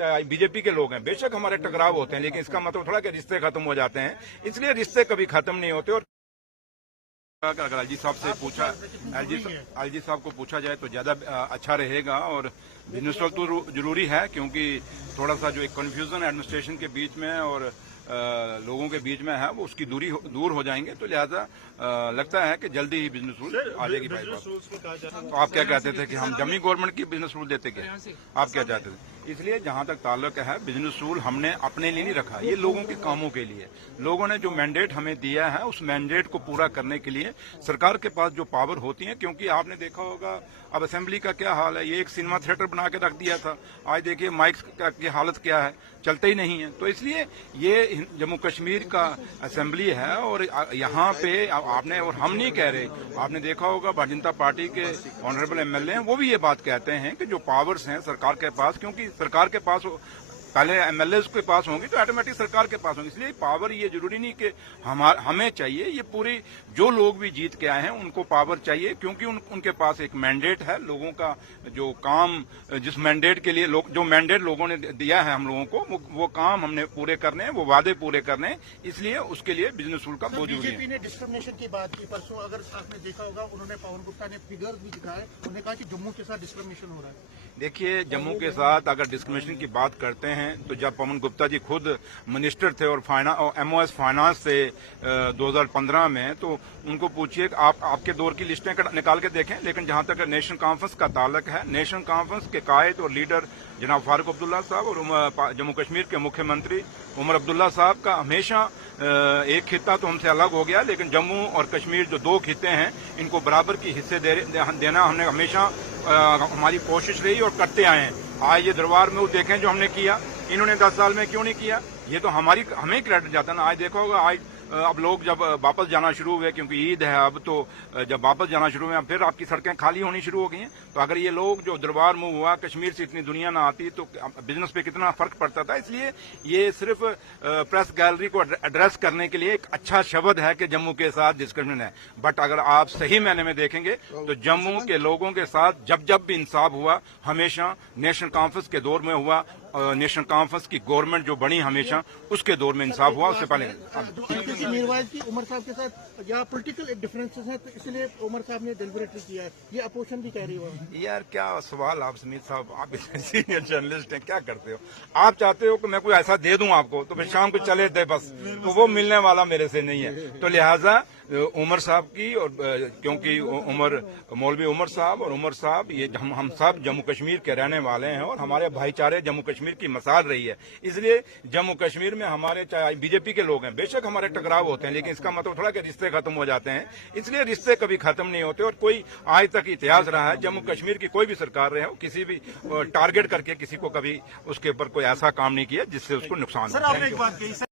चाहे बीजेपी के लोग हैं, बेशक हमारे टकराव होते हैं, लेकिन इसका मतलब थोड़ा कि रिश्ते खत्म हो जाते हैं। इसलिए रिश्ते कभी खत्म नहीं होते। और अगर एलजी साहब से पूछा, एलजी साहब को पूछा जाए तो ज्यादा अच्छा रहेगा। और बिजनेस तो जरूरी है, क्योंकि थोड़ा सा जो एक कंफ्यूजन एडमिनिस्ट्रेशन के बीच में और लोगों के बीच में है, वो उसकी दूर हो जाएंगे। तो लिहाजा लगता है कि जल्दी ही बिजनेस रूल आ जाएगी। तो आप क्या कहते थे कि हम जमी गवर्नमेंट की बिजनेस रूल देते क्या? आप क्या चाहते थे? इसलिए जहां तक ताल्लुक है, बिजनेस रूल हमने अपने लिए नहीं रखा, ये लोगों के कामों के लिए। लोगों ने जो मैंडेट हमें दिया है, उस मैंडेट को पूरा करने के लिए सरकार के पास जो पावर होती है, क्योंकि आपने देखा होगा अब असेंबली का क्या हाल है, ये एक सिनेमा थिएटर बना के रख दिया था। आज देखिए माइक की हालत क्या है, चलते ही नहीं है। तो इसलिए ये जम्मू कश्मीर का असेंबली है, और यहाँ पे आपने, और हम नहीं कह रहे, आपने देखा होगा भारतीय जनता पार्टी के ऑनरेबल एमएलए हैं, वो भी ये बात कहते हैं कि जो पावर्स हैं सरकार के पास, क्योंकि सरकार के पास पहले एमएलए के पास होंगी तो ऑटोमेटिक सरकार के पास होंगी। इसलिए पावर ये जरूरी नहीं कि हमें चाहिए, ये पूरी जो लोग भी जीत के आए हैं उनको पावर चाहिए, क्योंकि उनके पास एक मैंडेट है। लोगों का जो काम, जिस मैंडेट के लिए जो मैंडेट लोगों ने दिया है हम लोगों को, वो काम हमने पूरे करने हैं, वो वादे पूरे करने हैं। इसलिए उसके लिए बिजनेस रूल का बहुत जरूरी है। बीजेपी ने डिस्क्रिमिनेशन की बात की परसों, अगर आपने देखा होगा, उन्होंने पवन गुप्ता ने फिगर्स भी दिखाए, उन्होंने कहा कि जम्मू के साथ डिस्क्रिमिनेशन हो रहा है। देखिए, जम्मू के साथ अगर डिस्क्रिमिनेशन की बात करते हैं तो जब पवन गुप्ता जी खुद मिनिस्टर थे और एमओएस फाइनेंस से 2015 में, तो उनको पूछिए, आपके दौर की लिस्टें निकाल के देखें। लेकिन जहां तक नेशनल कॉन्फ्रेंस का ताल्लुक है, नेशनल कॉन्फ्रेंस के कायद और लीडर जनाब फारूक अब्दुल्ला साहब और जम्मू कश्मीर के मुख्यमंत्री उमर अब्दुल्ला साहब का हमेशा एक खित्ता तो हमसे अलग हो गया, लेकिन जम्मू और कश्मीर जो दो खित्ते हैं, इनको बराबर की हिस्से देना हमने हमेशा हमारी कोशिश रही और करते आए हैं। आज ये दरबार में वो देखें जो हमने किया, इन्होंने 10 साल में क्यों नहीं किया? ये तो हमें क्रेडिट जाता ना। आज देखा होगा, आज अब लोग जब वापस जाना शुरू हुए, क्योंकि ईद है अब, तो जब वापस जाना शुरू हुए, फिर आपकी सड़कें खाली होनी शुरू हो गई हैं। तो अगर ये लोग जो दरबार मूव हुआ, कश्मीर से इतनी दुनिया ना आती तो बिजनेस पे कितना फर्क पड़ता था। इसलिए ये सिर्फ प्रेस गैलरी को एड्रेस करने के लिए एक अच्छा शब्द है कि जम्मू के साथ डिस्क्रिमिनेशन है। बट अगर आप सही मायने में देखेंगे तो जम्मू के लोगों के साथ जब भी इंसाफ हुआ, हमेशा नेशनल कॉन्फ्रेंस के दौर में हुआ। नेशनल कॉन्फ्रेंस की गवर्नमेंट जो बनी, हमेशा उसके दौर में इंसाफ हुआ। उससे पहले मीरवाइज की उमर साहब के साथ या पॉलिटिकल डिफरेंसेस हैं, तो इसलिए उमर साहब ने डेलिबरेटली किया है, ये अपोजिशन भी कह रही है। यार क्या सवाल आप समीत साहब, आप सीनियर जर्नलिस्ट हैं, क्या करते हो? आप चाहते हो कि मैं कोई ऐसा दे दूं आपको तो फिर शाम को चले दे बस, तो वो मिलने वाला मेरे से नहीं है। तो लिहाजा उमर साहब की, और क्योंकि मौलवी उमर साहब और उमर साहब, ये हम सब जम्मू कश्मीर के रहने वाले हैं और हमारे भाईचारे जम्मू कश्मीर की मिसाल रही है। इसलिए जम्मू कश्मीर में हमारे, चाहे बीजेपी के लोग हैं, बेशक हमारे टकराव होते हैं, लेकिन इसका मतलब थोड़ा कि रिश्ते खत्म हो जाते हैं। इसलिए रिश्ते कभी खत्म नहीं होते। और कोई आज तक इतिहास रहा है, जम्मू कश्मीर की कोई भी सरकार रहे हो, किसी भी टारगेट करके किसी को कभी उसके ऊपर कोई ऐसा काम नहीं किया जिससे उसको नुकसान हो।